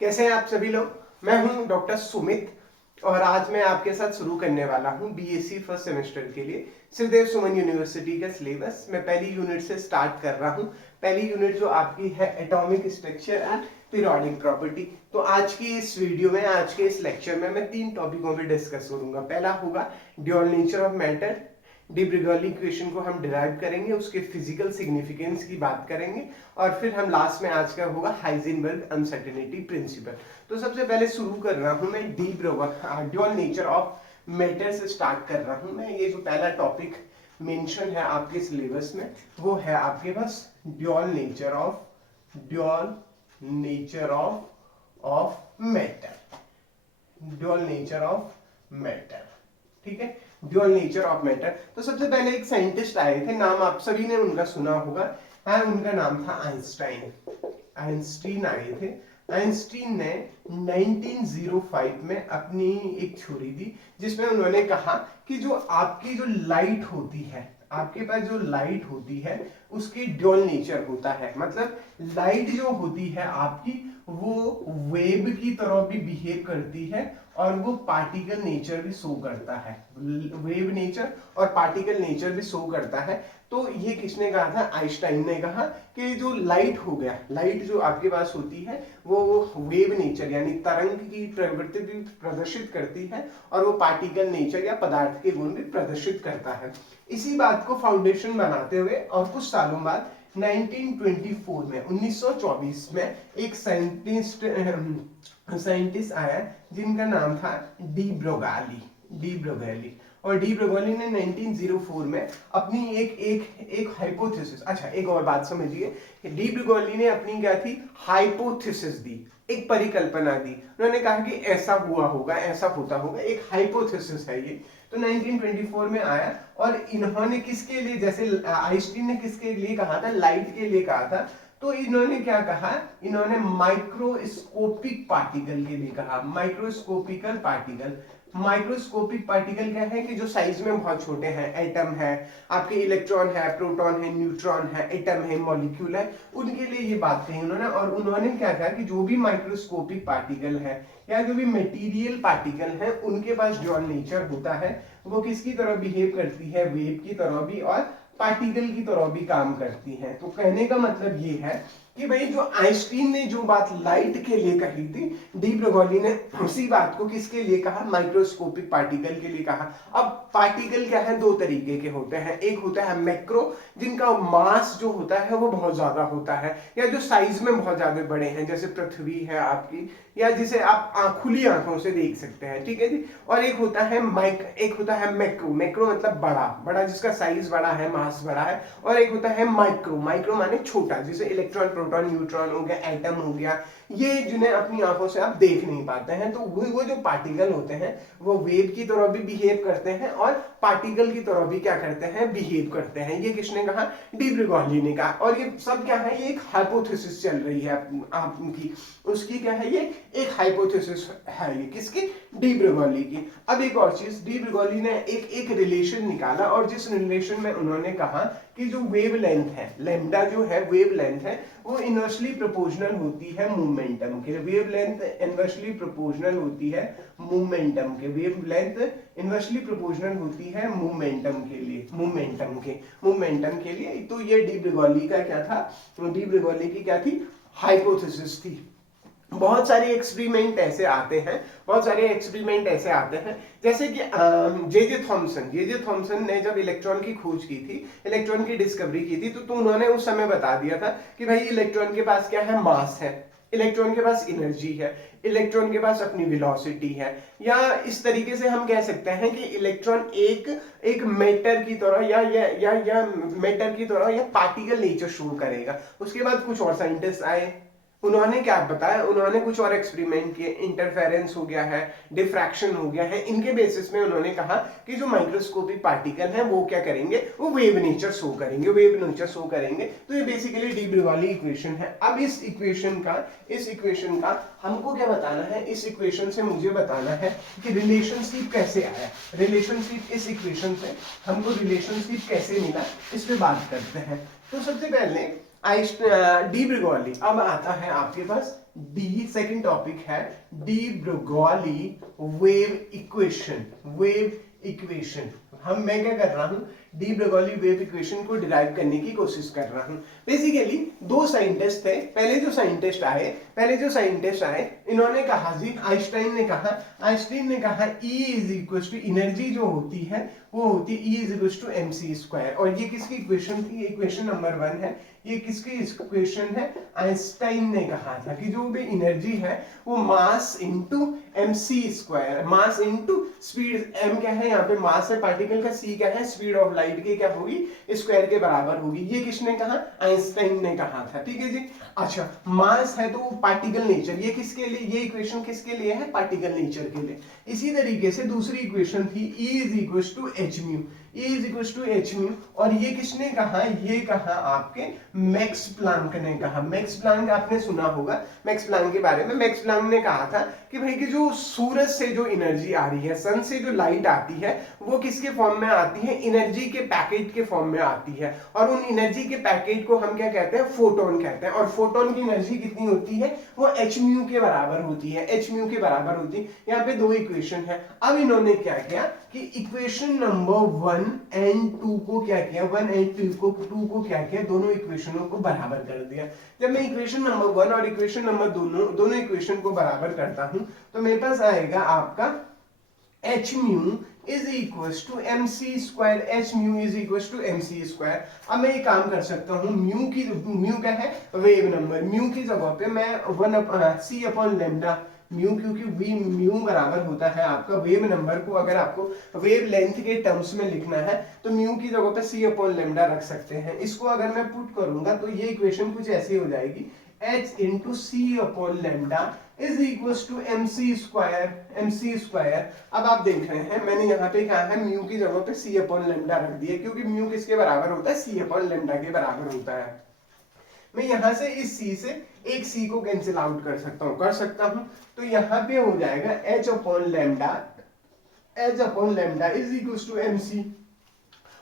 कैसे हैं आप सभी लोग। मैं हूं डॉक्टर सुमित और आज मैं आपके साथ शुरू करने वाला हूं बीएससी फर्स्ट सेमेस्टर के लिए श्रीदेव सुमन यूनिवर्सिटी का सिलेबस। मैं पहली यूनिट से स्टार्ट कर रहा हूं। पहली यूनिट जो आपकी है atomic structure and periodic property. तो आज की इस वीडियो में, आज के इस लेक्चर में मैं 3 टॉपिकों पे डिस्कस करूंगा। पहला होगा dual nature of matter, de Broglie equation को हम डिराइव करेंगे, उसके फिजिकल सिग्निफिकेंस की बात करेंगे और फिर हम लास्ट में आज का होगा हाइजेनबर्ग अनसर्टेनिटी प्रिंसिपल। तो सबसे पहले शुरू कर रहा हूं मैं ड्यूअल नेचर ऑफ मैटर से स्टार्ट कर रहा हूं मैं। ये जो पहला टॉपिक मेंशन है आपके सिलेबस में वो है आपके पास dual nature of matter, dual nature of matter. ठीक है, ड्यूअल नेचर ऑफ मैटर। तो सबसे पहले एक साइंटिस्ट आए थे, नाम आप सभी ने उनका सुना होगा, उनका नाम था आइंस्टाइन आए थे। आइंस्टाइन ने 1905 में अपनी एक थ्योरी दी जिसमें उन्होंने कहा कि जो आपकी जो लाइट होती है, आपके पास जो लाइट होती है उसकी ड्यूअल नेचर होता है। मतलब लाइट जो होती है आपकी वो वेव की तरह भी बिहेव करती है और वो पार्टिकल नेचर भी शो करता है। वेव नेचर और पार्टिकल नेचर भी शो करता है। तो ये किसने कहा था? आइंस्टाइन ने कहा कि जो लाइट हो गया, लाइट जो आपके पास होती है वो वेव नेचर यानी तरंग की प्रवृत्ति भी प्रदर्शित करती है और वो पार्टिकल नेचर या पदार्थ के गुण भी प्रदर्शित करता है। इसी बात को फाउंडेशन बनाते हुए और कुछ सालों बाद 1924 में 1924 में एक साइंटिस्ट आया जिनका नाम था डी ब्रोगली। और डी ब्रोगली ने 1904 में अपनी एक हाइपोथेसिस, अच्छा एक और बात समझिए, डी ब्रोगली ने अपनी क्या थी? हाइपोथेसिस दी, एक परिकल्पना दी। उन्होंने कहा कि ऐसा हुआ होगा, ऐसा होता होगा, एक हाइपोथेसिस है ये। तो 1924 में आया और इन्होंने किसके लिए, जैसे आइंस्टाइन ने किसके लिए कहा था? लाइट के लिए कहा था। तो इन्होंने क्या कहा? इन्होंने माइक्रोस्कोपिक पार्टिकल के लिए कहा। माइक्रोस्कोपिक पार्टिकल क्या है कि जो साइज में बहुत छोटे हैं, एटम है, आपके इलेक्ट्रॉन है, प्रोटॉन है, न्यूट्रॉन है, एटम है, मॉलिक्यूल है, उनके लिए ये बात कही उन्होंने। और उन्होंने क्या कहा कि जो भी माइक्रोस्कोपिक पार्टिकल है या जो भी मटेरियल पार्टिकल है उनके पास ड्यूअल नेचर होता है। वो किसकी तरह बिहेव करती है? वेव की तरह भी और पार्टिकल की तरह भी काम करती है। तो कहने का मतलब ये है कि भाई जो आइंस्टाइन ने जो बात लाइट के लिए कही थी, डी ब्रोगली ने उसी बात को किसके लिए कहा? माइक्रोस्कोपिक पार्टिकल के लिए कहा। अब पार्टिकल क्या है? दो तरीके के होते हैं। एक होता है मैक्रो, जिनका मास जो होता है वो बहुत ज्यादा होता है या जो साइज में बहुत ज्यादा बड़े हैं, जैसे पृथ्वी है आपकी, या जिसे आप खुली आंखों से देख सकते हैं। ठीक है जी। और एक होता है मैक्रो मतलब बड़ा जिसका साइज बड़ा है, मास बड़ा है। और एक होता है माइक्रो माने छोटा, जिसे इलेक्ट्रॉन, प्रोटॉन, न्यूट्रॉन हो गया, एटम हो गया, ये जिन्हें अपनी आंखों से आप देख नहीं पाते हैं। तो वो जो पार्टिकल होते हैं वो वेव की तरह भी बिहेव करते हैं और पार्टिकल की तरह भी क्या करते हैं? बिहेव करते हैं। ये किसने कहा? डी ब्रोगली ने कहा। और ये सब क्या है? ये एक हाइपोथेसिस चल रही है आपकी, उसकी क्या है? ये एक हाइपोथेसिस है, ये किसकी? डी ब्रोगली की। अब एक और चीज, डी ब्रोगली ने एक रिलेशन निकाला और जिस रिलेशन में उन्होंने कहा कि जो वेव लेंथ है, लैम्डा जो है वेव लेंथ है, वो इनवर्सली प्रोपोर्शनल होती है मोमेंटम के। वेव लेंथ इनवर्सली प्रोपोर्शनल होती है मोमेंटम के। वेव लेंथ इनवर्सली प्रोपोर्शनल होती है मोमेंटम के लिए। तो ये डी ब्रोगली का क्या था? डी ब्रोगली की क्या थी? हाइपोथेसिस थी। बहुत सारे एक्सपेरिमेंट ऐसे आते हैं, जैसे कि जे थॉमसन ने जब इलेक्ट्रॉन की खोज की थी, इलेक्ट्रॉन की डिस्कवरी की थी, तो उन्होंने उस समय बता दिया था कि भाई इलेक्ट्रॉन के पास क्या है? मास है, इलेक्ट्रॉन के पास एनर्जी है, इलेक्ट्रॉन के पास अपनी वेलोसिटी है। या इस तरीके से हम कह सकते हैं कि इलेक्ट्रॉन एक मैटर की तरह या मैटर की तरह या पार्टिकल नेचर शो करेगा। उसके बाद कुछ और साइंटिस्ट आए, उन्होंने क्या बताया? उन्होंने कुछ और एक्सपेरिमेंट किए, इंटरफेरेंस हो गया है, डिफ्रैक्शन हो गया है। इनके बेसिस में उन्होंने कहा कि जो माइक्रोस्कोपिक पार्टिकल हैं वो क्या करेंगे? वो वेव नेचर शो करेंगे। तो ये बेसिकली डी ब्रोगली इक्वेशन है। अब इस इक्वेशन का हमको क्या बताना है? इस इक्वेशन से मुझे बताना है कि रिलेशनशिप कैसे आया, इस इक्वेशन से हमको रिलेशनशिप कैसे मिला, इस पे बात करते हैं। तो सबसे पहले डी ब्रिगोली। अब आता है आपके पास डी, सेकंड टॉपिक है de Broglie wave equation. Wave equation मैं क्या कर रहा हूं, डी ब्रिगोली वेव इक्वेशन को डिराइव करने की कोशिश कर रहा हूं। बेसिकली दो साइंटिस्ट थे, पहले जो साइंटिस्ट आए इन्होंने कहा जी, आइंस्टाइन ने कहा E is equal to, energy जो होती है वो होती है E is equal to mc²। और ये किसकी इक्वेशन थी, इक्वेशन नंबर 1 है। ये किसकी इक्वेशन है, आइंस्टाइन ने कहा था कि जो भी एनर्जी है वो mass into mc², mass into speed, m क्या है यहाँ पे मास है पार्टिकल का, c क्या है स्पीड ऑफ लाइट की, क्या होगी स्क्वायर के बराबर होगी। ये किसने कहा, आइंस्टाइन ने कहा था। ठीक है जी। अच्छा, मास है तो पार्टिकल नेचर, ये किसके लिए, ये इक्वेशन किसके लिए है, पार्टिकल नेचर के लिए। इसी तरीके से दूसरी इक्वेशन थी E is equal to h mu, E is equal to h mu. और ये किसने कहा, ये कहा आपके मैक्स प्लांक ने कहा। मैक्स प्लांक आपने सुना होगा मैक्स प्लांक के बारे में। मैक्स प्लांक ने कहा था कि भाई कि जो सूरज से जो एनर्जी आ रही है, सन से जो लाइट आती है, वो किसके फॉर्म में आती है, एनर्जी के पैकेट के फॉर्म में आती है। और उन एनर्जी के पैकेट को हम क्या कहते हैं, फोटोन कहते हैं। और फोटोन की एनर्जी कितनी होती है, वो एच म्यू के बराबर होती है, एच म्यू के बराबर होती है। यहाँ पे दो इक्वेशन है। अब इन्होंने क्या किया कि इक्वेशन नंबर 1 एंड 2 को क्या किया, 1 एंड 2 को क्या किया, दोनों इक्वेशनों को बराबर कर दिया। जब मैं इक्वेशन नंबर 1 और इक्वेशन नंबर दोनों इक्वेशन को बराबर करता हूं तो मेरे पास आएगा आपका h mu is equal to mc², h mu is equal to mc²। अब मैं ये काम कर सकता हूँ, म्यू क्या है, वेव नंबर। म्यू की जगह पे मैं 1c अपॉन लेमडा म्यू, क्योंकि म्यू बराबर होता है आपका वेव नंबर को, अगर आपको वेव लेंथ के टर्म्स में लिखना है तो म्यू की जगह पे c अपॉन लेमडा रख सकते हैं। इसको अगर मैं पुट करूंगा तो ये इक्वेशन कुछ ऐसी हो जाएगी, h into c upon lambda is equal to mc²। अब आप देख रहे हैं मैंने यहाँ पे क्या है, म्यू की जगह पे c अपॉन लेमडा रख दिया, क्योंकि म्यू किसके बराबर होता है, c अपॉन लेमडा के बराबर होता है। मैं यहां से इस c से एक c को कैंसिल आउट कर सकता हूं, तो यहां पे हो जाएगा h upon lambda is equal to mc।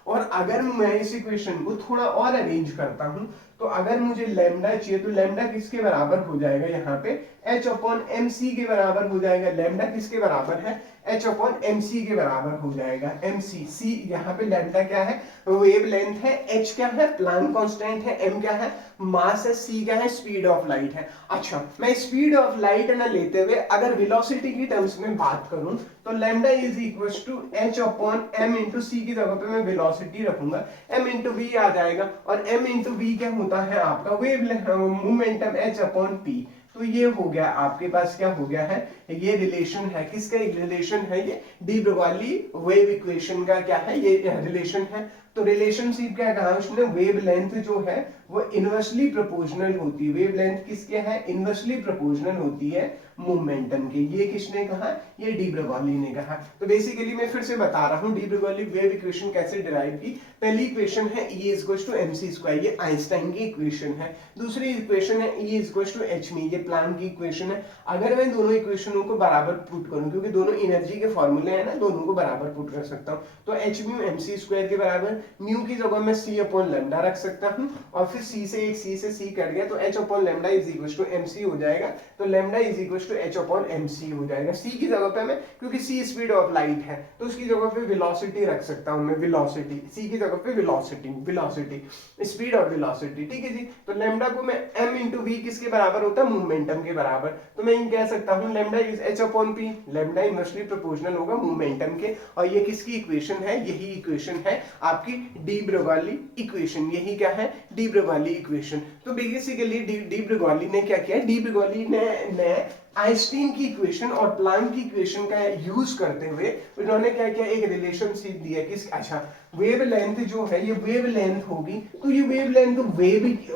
और अगर मैं इस इक्वेशन को थोड़ा और अरेंज करता हूं तो अगर मुझे लैम्डा चाहिए तो लैम्डा किसके बराबर हो जाएगा, यहाँ पे h अपॉन mc के बराबर हो जाएगा। लैम्डा किसके बराबर है, h अपॉन mc के बराबर हो जाएगा। mc, c यहाँ पे लैम्डा क्या है, वेव लेंथ है, h क्या है प्लांक कांस्टेंट है, m क्या है मास है, c क्या है स्पीड ऑफ लाइट है। अच्छा, मैं स्पीड ऑफ लाइट ना लेते हुए अगर वेलोसिटी की टर्म्स में बात करूं तो lambda is equal to h upon m into c की जगह पे मैं वेलोसिटी रखूंगा, m इंटू v आ जाएगा। और m इंटू v क्या होता है आपका wave momentum h upon p। तो ये हो गया आपके पास, क्या हो गया है, ये रिलेशन है, किसका रिलेशन है, ये डी ब्रोगली वेव इक्वेशन का क्या है, ये रिलेशन है। तो रिलेशनशिप क्या कहा उसने, वेव लेंथ जो है वो इनवर्सली प्रोपोर्शनल होती है। वेव लेंथ किसके है, इनवर्सली प्रोपोर्शनल होती है मोमेंटम के। ये किसने कहा, ये डी ब्रोगली ने कहा। तो बेसिकली मैं फिर से बता रहा हूं डी ब्रोगली वेव इक्वेशन कैसे डिराइव की। पहली इक्वेशन है E इक्वल टू mc², ये आइंस्टाइन की इक्वेशन है। दूसरी इक्वेशन है E equal to h mu, ये प्लांक की इक्वेशन है। अगर मैं दोनों इक्वेशनों को बराबर पुट करूं, क्योंकि दोनों एनर्जी के फॉर्मूले हैं ना, दोनों को बराबर पुट कर सकता हूं, तो h म्यू mc² के बराबर, म्यू की जगह मैं c अपॉन लैम्डा रख सकता हूं, और फिर c से एक c से c कट गया तो h upon lambda is equal to mc हो जाएगा। तो lambda is equal to h upon mc हो जाएगा। c की जगह पे मैं, क्योंकि c स्पीड ऑफ लाइट है तो उसकी जगह पे वेलोसिटी रख सकता हूं मैं, वेलोसिटी, c की जगह पे वेलोसिटी स्पीड और वेलोसिटी। ठीक है जी। तो लैम्डा को मैं m इंटू v किसके बराबर होता है, मोमेंटम के बराबर। तो मैं ये कह सकता हूं lambda is h upon p, lambda inversely proportional होगा मोमेंटम के। और ये किसकी इक्वेशन है, यही इक्वेशन है आपकी डी ब्रोगली इक्वेशन। यही क्या है, डी ब्रोगली इक्वेशन। तो बेसिकली डी ब्रोगली ने क्या किया, डी ब्रोगली ने आइंस्टीन की इक्वेशन और प्लांक की इक्वेशन का यूज करते हुए उन्होंने क्या किया, एक रिलेशनशिप दिया किस, अच्छा वेव लेंथ जो है ये वेव लेंथ होगी, तो ये वेव लेंथ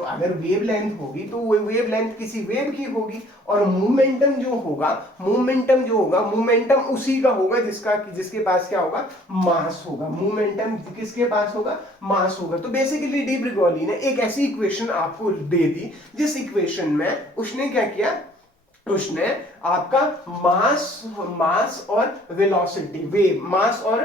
अगर वेव लेंथ होगी तो वो वेव लेंथ किसी वेव की होगी। और मोमेंटम जो होगा मोमेंटम उसी का होगा जिसके पास क्या होगा, मास होगा। मोमेंटम किसके पास होगा, मास होगा। तो बेसिकली डी ब्रोगली ने एक ऐसी इक्वेशन आपको दे दी जिस इक्वेशन में उसने क्या किया, उसने आपका मास मास और वेलोसिटी, वेव मास और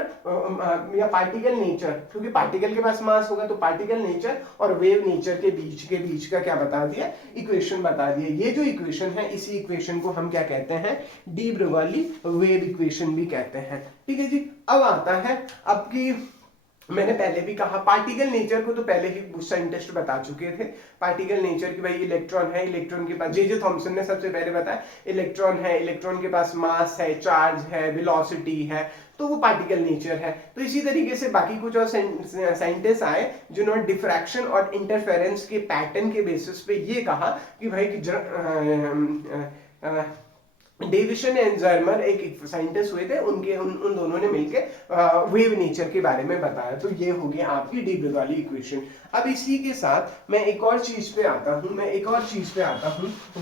या पार्टिकल नेचर, क्योंकि पार्टिकल के पास मास होगा तो पार्टिकल नेचर और वेव नेचर के बीच का क्या बता दिया, इक्वेशन बता दिया। ये जो इक्वेशन है, इसी इक्वेशन को हम क्या कहते हैं, डी ब्रोगली वेव इक्वेशन भी कहते हैं। ठीक है जी। अब आता है आपकी, मैंने पहले भी कहा पार्टिकल नेचर को तो पहले ही कुछ साइंटिस्ट बता चुके थे। पार्टिकल नेचर की भाई इलेक्ट्रॉन है, इलेक्ट्रॉन के पास जे थॉमसन ने सबसे पहले बताया इलेक्ट्रॉन है, इलेक्ट्रॉन के पास मास है, चार्ज है, वेलोसिटी है, तो वो पार्टिकल नेचर है। तो इसी तरीके से बाकी कुछ और साइंटिस्ट आए जिन्होंने डिफ्रैक्शन और इंटरफेरेंस के पैटर्न के बेसिस पे ये कहा कि भाई डेविसन एंड जर्मर एक साइंटिस्ट हुए थे, उनके उन दोनों ने मिलकर वेव नेचर के बारे में बताया। तो ये हो गया आपकी डी ब्रोगली इक्वेशन। अब इसी के साथ मैं एक और चीज पे आता हूं,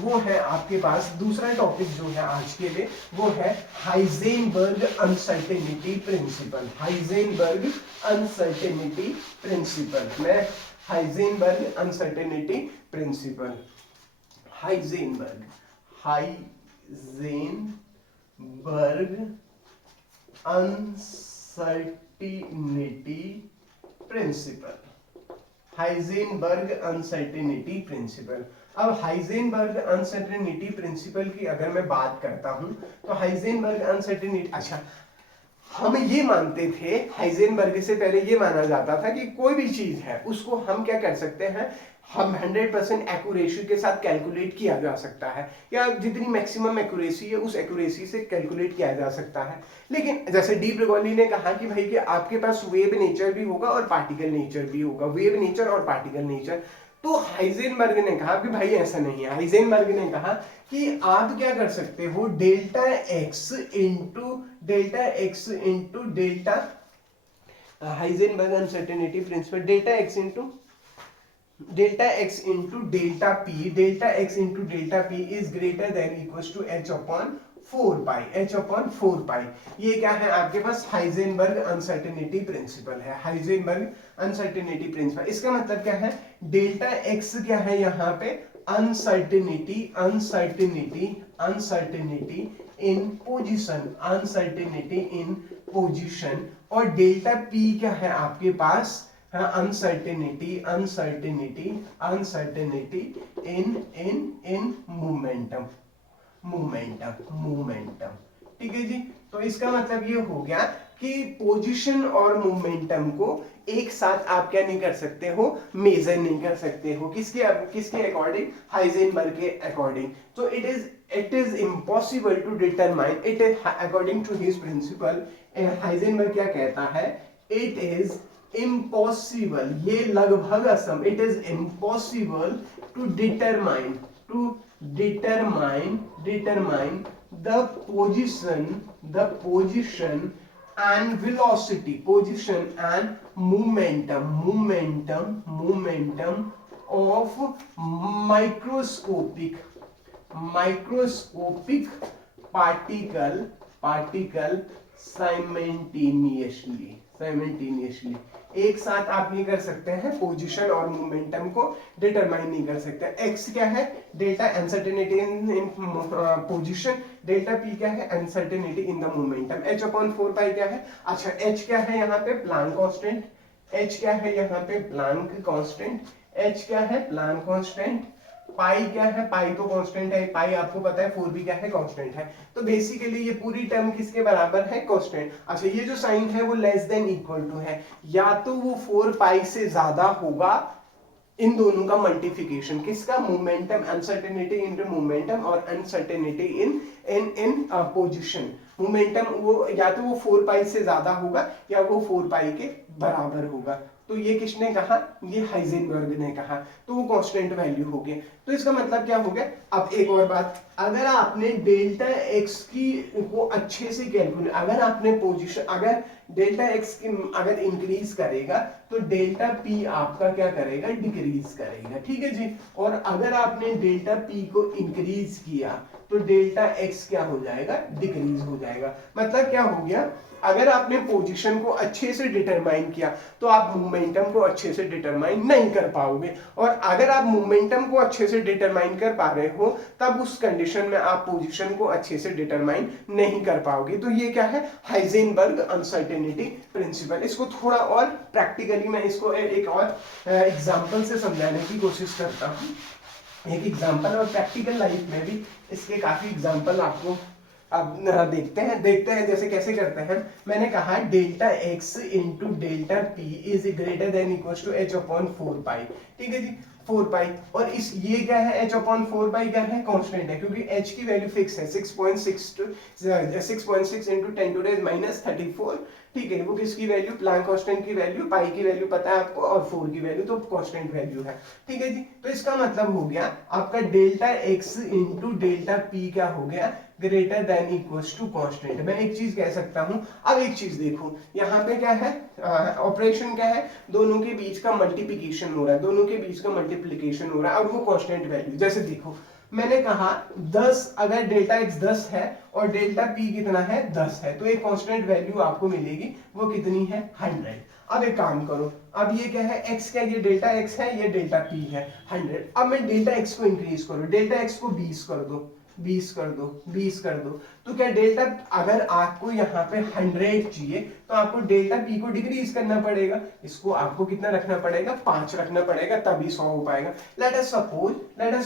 वो है आपके पास दूसरा टॉपिक जो है आज के लिए, वो है Heisenberg uncertainty principle. Heisenberg uncertainty principle. मैं Heisenberg uncertainty principle, Heisenberg uncertainty principle. Heisenberg uncertainty principle. अब हाइजेनबर्ग अनसर्टिनिटी प्रिंसिपल की अगर मैं बात करता हूं तो हाइजेनबर्ग अनसर्टिनिटी, अच्छा हम ये मानते थे, हाइजेनबर्ग से पहले ये माना जाता था कि कोई भी चीज है उसको हम क्या कर सकते हैं, हम 100% एक्यूरेसी के साथ कैलकुलेट किया जा सकता है, या जितनी मैक्सिमम एक्यूरेसी है उस एक्यूरेसी से कैलकुलेट किया जा सकता है। लेकिन जैसे डी ब्रोगली ने कहा कि भाई कि आपके पास वेव नेचर भी होगा और पार्टिकल नेचर भी होगा, वेव नेचर और पार्टिकल नेचर। तो हाइजेनबर्ग ने कहा कि भाई ऐसा नहीं है। हाइजेनबर्ग ने कहा कि आप क्या कर सकते हो, delta x into delta, Heisenberg uncertainty principle, delta x into delta p is greater than equal to h upon 4 pi. ये क्या है आपके पास, हाइजेनबर्ग अनसर्टेनिटी प्रिंसिपल है। हाइजेनबर्ग अनसर्टेनिटी प्रिंसिपल, इसका मतलब क्या है, डेल्टा एक्स क्या है यहाँ पे, अनसर्टेनिटी इन पोजीशन, और डेल्टा पी क्या है आपके पास, अनसर्टेनिटी इन मोमेंटम। ठीक है जी। तो इसका मतलब ये हो गया कि पोजीशन और मोमेंटम को एक साथ आप क्या नहीं कर सकते हो, मेजर नहीं कर सकते हो। किसके अकॉर्डिंग, हाइजेनबर्ग के अकॉर्डिंग। तो it is impossible to determine it is according to his principle. Heisenberg क्या कहता है, इट इज इम्पॉसिबल, ये लगभग असंभव, it is impossible to determine the position and velocity, position and momentum of microscopic particle simultaneously। एक साथ आप नहीं कर सकते हैं, पोजीशन और मोमेंटम को डिटरमाइन नहीं कर सकते। एक्स क्या है, डेल्टा अनसर्टेनिटी इन पोजीशन, डेल्टा पी क्या है, uncertainty in the momentum, H upon 4 पाई क्या है, अच्छा एच क्या है यहाँ पे, प्लांक कांस्टेंट, एच क्या है यहाँ पे, प्लांक कांस्टेंट, एच क्या है, प्लांक कांस्टेंट, पाई क्या है, पाई तो कांस्टेंट है, पाई आपको पता है, 4 भी क्या है, कांस्टेंट है। तो बेसिकली ये पूरी टर्म किसके बराबर है, कांस्टेंट। अच्छा ये जो साइन है वो लेस देन इक्वल टू है, या तो वो 4 पाई से ज्यादा होगा, इन दोनों का मल्टीप्लिकेशन, किसका, मोमेंटम, अनसर्टेनिटी इनटू मोमेंटम और अनसर्टेनिटी इन पोजीशन। मोमेंटम वो या तो वो 4 पाई से ज्यादा होगा या वो 4 पाई के बराबर होगा। तो ये किसने कहा, ये हाइजेनबर्ग ने कहा। तो वो कांस्टेंट वैल्यू हो गया। तो इसका मतलब क्या हो गया, अब एक और बात, अगर आपने डेल्टा एक्स की को अच्छे से कैलकुलेट, अगर आपने पोजीशन, अगर डेल्टा एक्स की अगर इंक्रीज करेगा तो डेल्टा पी आपका क्या करेगा, डिक्रीज करेगा, ठीक है जी। और अगर आपने डेल्टा पी को इंक्रीज किया तो डेल्टा एक्स क्या हो जाएगा, डिक्रीज हो जाएगा। मतलब क्या हो गया, अगर आपने पोजीशन को अच्छे से डिटरमाइन किया तो आप मोमेंटम को अच्छे से डिटरमाइन नहीं कर पाओगे, और अगर आप मोमेंटम को अच्छे से डिटरमाइन कर पा रहे हो तब उस कंडीशन में आप पोजीशन को अच्छे से डिटरमाइन नहीं कर पाओगे। तो ये क्या है, हाइजेनबर्ग अनसर्टेनिटी प्रिंसिपल। इसको थोड़ा और प्रैक्टिकली मैं इसको एक और एग्जांपल से समझाने की कोशिश करता हूँ। एक एग्जांपल, और प्रैक्टिकल लाइफ में भी इसके काफी एग्जांपल आपको अब देखते हैं जैसे कैसे करते हैं। मैंने कहा delta x into delta p is greater than equal to h upon 4 pi, ठीक है जी, 4 पाई। और इस ये क्या है, h अपॉन 4 पाई क्या है, कांस्टेंट है, क्योंकि h की वैल्यू फिक्स है 6.6 इंटू 10 टू द माइनस 34, ठीक है। वो किसकी वैल्यू, प्लैंक कांस्टेंट की वैल्यू, पाई की वैल्यू पता है आपको, और 4 की वैल्यू तो कांस्टेंट वैल्यू है, ठीक है जी। तो इसका मतलब हो गया आपका delta x into delta p क्या हो गया, greater than equals to constant. मैं एक चीज कह सकता हूं, अब एक चीज देखो, यहाँ पे क्या है, ऑपरेशन क्या है, दोनों के बीच का मल्टीप्लिकेशन हो रहा है, दोनों के बीच का मल्टीप्लिकेशन हो रहा है, और वो कांस्टेंट वैल्यू। जैसे देखो मैंने कहा 10, अगर डेल्टा एक्स 10 है और डेल्टा पी कितना है, 10 है, तो एक कांस्टेंट वैल्यू आपको मिलेगी, वो कितनी है, 100। अब एक काम करो, अब ये क्या है, x क्या, ये डेल्टा x है, ये डेल्टा p है, 100। अब मैं डेल्टा x को इंक्रीज करूं, डेल्टा x को 20 कर दो, 20 कर दो, 20 कर दो, तो क्या डेल्टा, अगर आपको यहाँ पे 100 चाहिए तो आपको डेल्टा पी को डिक्रीज करना पड़ेगा, इसको आपको कितना रखना पड़ेगा, 5 रखना पड़ेगा, तभी 100 हो पाएगा। लेट अस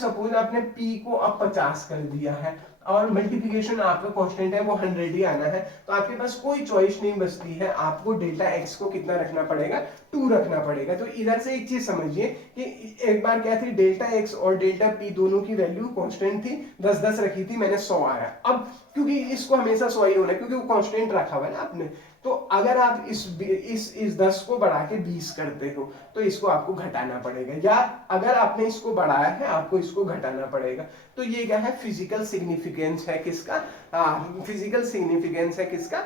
सपोज आपने पी को अब 50 कर दिया है, और मल्टीप्लिकेशन आपका कांस्टेंट है वो 100 ही आना है, तो आपके पास कोई चॉइस नहीं बचती है, आपको डेल्टा एक्स को कितना रखना पड़ेगा, 2 रखना पड़ेगा। तो इधर से एक चीज समझिए कि एक बार क्या थी, डेल्टा एक्स और डेल्टा पी दोनों की वैल्यू कांस्टेंट थी, 10-10 रखी थी मैंने, 100 आया। अब क्योंकि इसको हमेशा 100 ही होना है, क्योंकि वो कांस्टेंट रखा हुआ है ना आपने, तो अगर आप इस 10 को बढ़ा के 20 करते हो तो इसको आपको घटाना पड़ेगा, या अगर आपने इसको बढ़ाया है आपको इसको घटाना पड़ेगा। तो ये क्या है, फिजिकल सिग्निफिकेंस है किसका, फिजिकल सिग्निफिकेंस है किसका,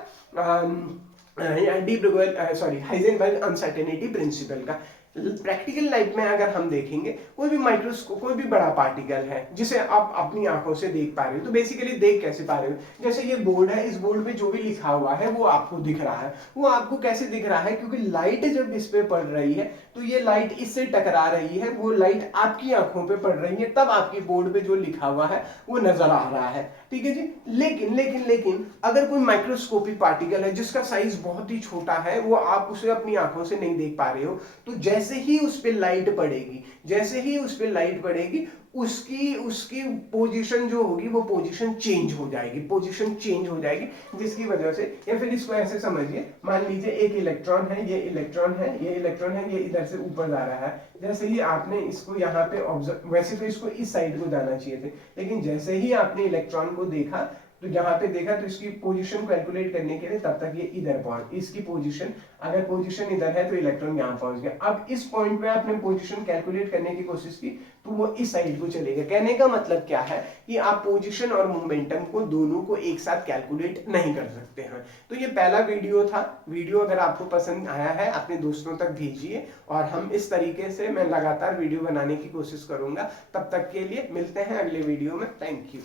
हाइजेनबर्ग अनसर्टेनिटी प्रिंसिपल का। प्रैक्टिकल लाइफ में अगर हम देखेंगे, कोई भी माइक्रोस्कोप, कोई भी बड़ा पार्टिकल है जिसे आप अपनी आंखों से देख पा रहे हो, तो बेसिकली देख कैसे पा रहे हो, जैसे ये बोर्ड है, इस बोर्ड पे जो भी लिखा हुआ है वो आपको दिख रहा है। वो आपको कैसे दिख रहा है, क्योंकि लाइट जब इस पे पड़ रही है तो ये लाइट इससे टकरा रही है, वो लाइट आपकी आंखों पे पड़ रही है, तब आपकी बोर्ड पे जो लिखा हुआ है वो नजर आ रहा है, ठीक है जी। लेकिन अगर कोई माइक्रोस्कोपिक पार्टिकल है जिसका साइज बहुत ही छोटा है, वो आप उसे अपनी आंखों से नहीं देख पा रहे हो, तो जैसे ही उस पे लाइट पड़ेगी, जैसे ही उस पे लाइट पड़ेगी, उसकी उसकी पोजीशन जो होगी वो पोजीशन चेंज हो जाएगी, पोजीशन चेंज हो जाएगी, जिसकी वजह से, या फिर इसको ऐसे समझिए, मान लीजिए एक इलेक्ट्रॉन है, ये इलेक्ट्रॉन है, ये इलेक्ट्रॉन है, ये इधर से ऊपर जा रहा है, जैसे ही आपने इसको यहाँ पे ऑब्जर्व, वैसे तो इसको इस साइड को जाना चाहिए थे, लेकिन जैसे ही आपने इलेक्ट्रॉन को देखा, तो यहाँ पे देखा, तो इसकी पोजीशन कैलकुलेट करने के लिए तब तक ये इधर पहुंच, इसकी पोजीशन, अगर पोजीशन इधर है तो इलेक्ट्रॉन यहाँ पहुंच गया। अब इस पॉइंट पे आपने पोजीशन कैलकुलेट करने की कोशिश की तो वो इस साइड को चलेगा। कहने का मतलब क्या है कि आप पोजीशन और मोमेंटम को दोनों को एक साथ कैलकुलेट नहीं कर सकते हैं। तो ये पहला वीडियो था। वीडियो अगर आपको पसंद आया है अपने दोस्तों तक भेजिए, और हम इस तरीके से मैं लगातार वीडियो बनाने की कोशिश करूंगा। तब तक के लिए मिलते हैं अगले वीडियो में। Thank you.